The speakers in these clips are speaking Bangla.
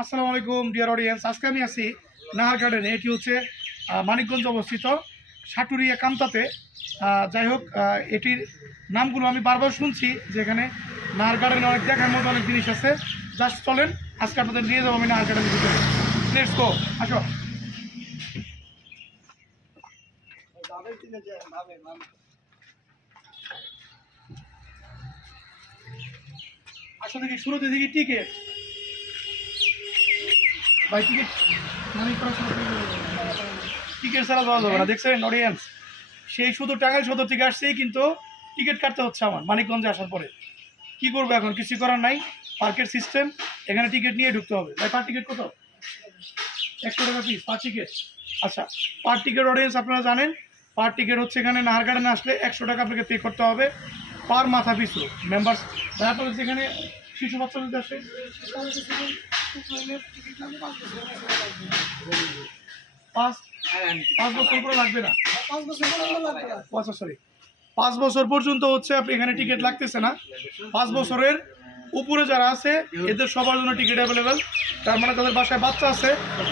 আসসালামু আলাইকুম ডিয়ার অডিয়েন্স। আজকে আমি আছি নাহার গার্ডেনে। এটি হচ্ছে মানিকগঞ্জ অবস্থিত, সাটুরিয়া কামতাতে। যাই হোক, এটির নামগুলো আমি বারবার শুনছি যে এখানে নাহার গার্ডেনে অনেক দেখার মতো অনেক জিনিস আছে। জাস্ট চলেন, আজকে আপনাদের নিয়ে যাবো আমি নাহার গার্ডেনের ভিতরে। লেটস গো, আসো। আসলে দেখি শুরুতে দেখি টিকিট। ভাই টিকিট টিকিট ছাড়া যাওয়া যাবে না, দেখছেন অডিয়েন্স? সেই শুধু টাঙ্গাইল সদর থেকে আসছেই, কিন্তু টিকিট কাটতে হচ্ছে আমার মানিকগঞ্জে আসার পরে। কি করবো এখন, কিছু করার নাই। পার্কের সিস্টেম, এখানে টিকিট নিয়ে ঢুকতে হবে। ভাই পার টিকিট কত? 100 টাকা পিস পার টিকিট। আচ্ছা, পার টিকিট অডিয়েন্স আপনারা জানেন, পার টিকিট হচ্ছে এখানে নাহার গার্ডেনে আসলে 100 টাকা আপনাকে পে করতে হবে পার মাথা পিছু মেম্বার্স। তারপর হচ্ছে এখানে শিশু বাচ্চা যদি আসে 5 বছর করে লাগবে না। আচ্ছা সরি, 5 বছর পর্যন্ত হচ্ছে আপনি এখানে টিকিট লাগতেছে না। 5 বছরের উপরে যারা আছে এদের সবার জন্য টিকিট অ্যাভেলেবেল। তার মানে তাদের বাসায় বাচ্চা আছে,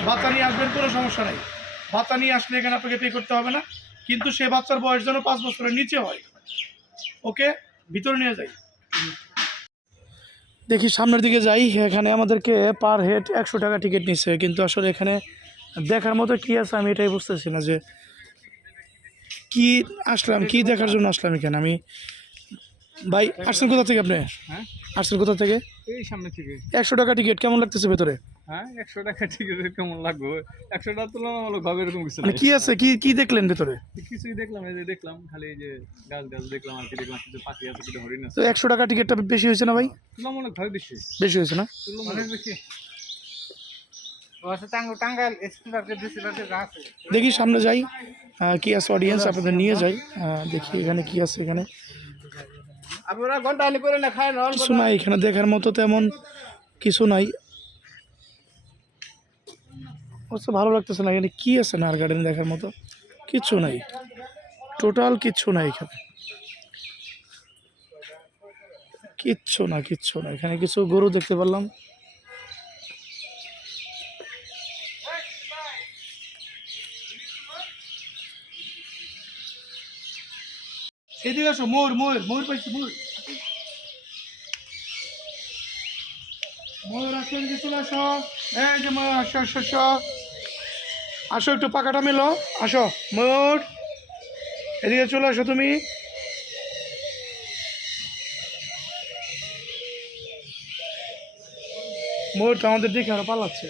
বাচ্চা নিয়ে আসবেন, কোনো সমস্যা নেই। বাচ্চা নিয়ে আসলে এখানে আপনাকে পে করতে হবে না, কিন্তু সে বাচ্চার বয়স যেন 5 বছরের নিচে হয়। ওকে, ভিতরে নিয়ে যাই। দেখি সামনের দিকে যাই। এখানে আমাদেরকে পার হেড 100 টাকা টিকিট নিচ্ছে, কিন্তু আসলে এখানে দেখার মতো কি আছে আমি এটাই বুঝতেছি না, যে কি আসলাম, কি দেখার জন্য আসলাম এখানে আমি। ভাই আসছেন কোথা থেকে আপনি? হ্যাঁ, আসছেন কোথা থেকে? এই সামনে থেকে। 100 টাকা টিকিট কেমন লাগতেছে ভেতরে? হ্যাঁ, 100 টাকা টিকিটের কেমন লাগবে? 100 টাকা তুলনামূলক ভাবে এরকম কিছু মানে নাই। কি আছে, কি কি দেখলেন ভেতরে? কিছুই দেখলাম, এই যে দেখলাম খালি এই যে গাছ গাছ দেখলাম আর কি, দেখলাম কিছু পাখি আছে, কিছু হরিণ তো আছে। 100 টাকা টিকিটটা বেশি হয়েছে না ভাই? তুলনামূলক ভাবে বেশি। বেশি হয়েছে না? তুলনামূলক বেশি। দেখি সামনে যাই, কি আছে অডিয়েন্স আপনাদের নিয়ে যাই। দেখি এখানে কি আছে। এখানে আপনারা ঘন্টা আনি করে না খায় না, কিছু নাই এখানে দেখার মতো, তেমন কিছু নাই। অবশ্য ভালো লাগতেছে না। এখানে কি আছে নাহার গার্ডেনে দেখার মতো? কিচ্ছু নাই, টোটাল কিচ্ছু নাই এখানে, কিচ্ছু না, কিচ্ছু না। এখানে কিছু গরু দেখতে পারলাম। এদিকে আসো, ময়ূর ময়ূর ময়ূর পাইছি, ময়ূর ময়ূর আসো, এদিকে চলে আসো। এই যে ময়ূর, আসো আসো আসো আসো, একটু পাকাটা মেলো, আসো ময়ূর, এদিকে চলে আসো তুমি। ময়ূর তো আমাদের দেখে আরো পালাচ্ছে।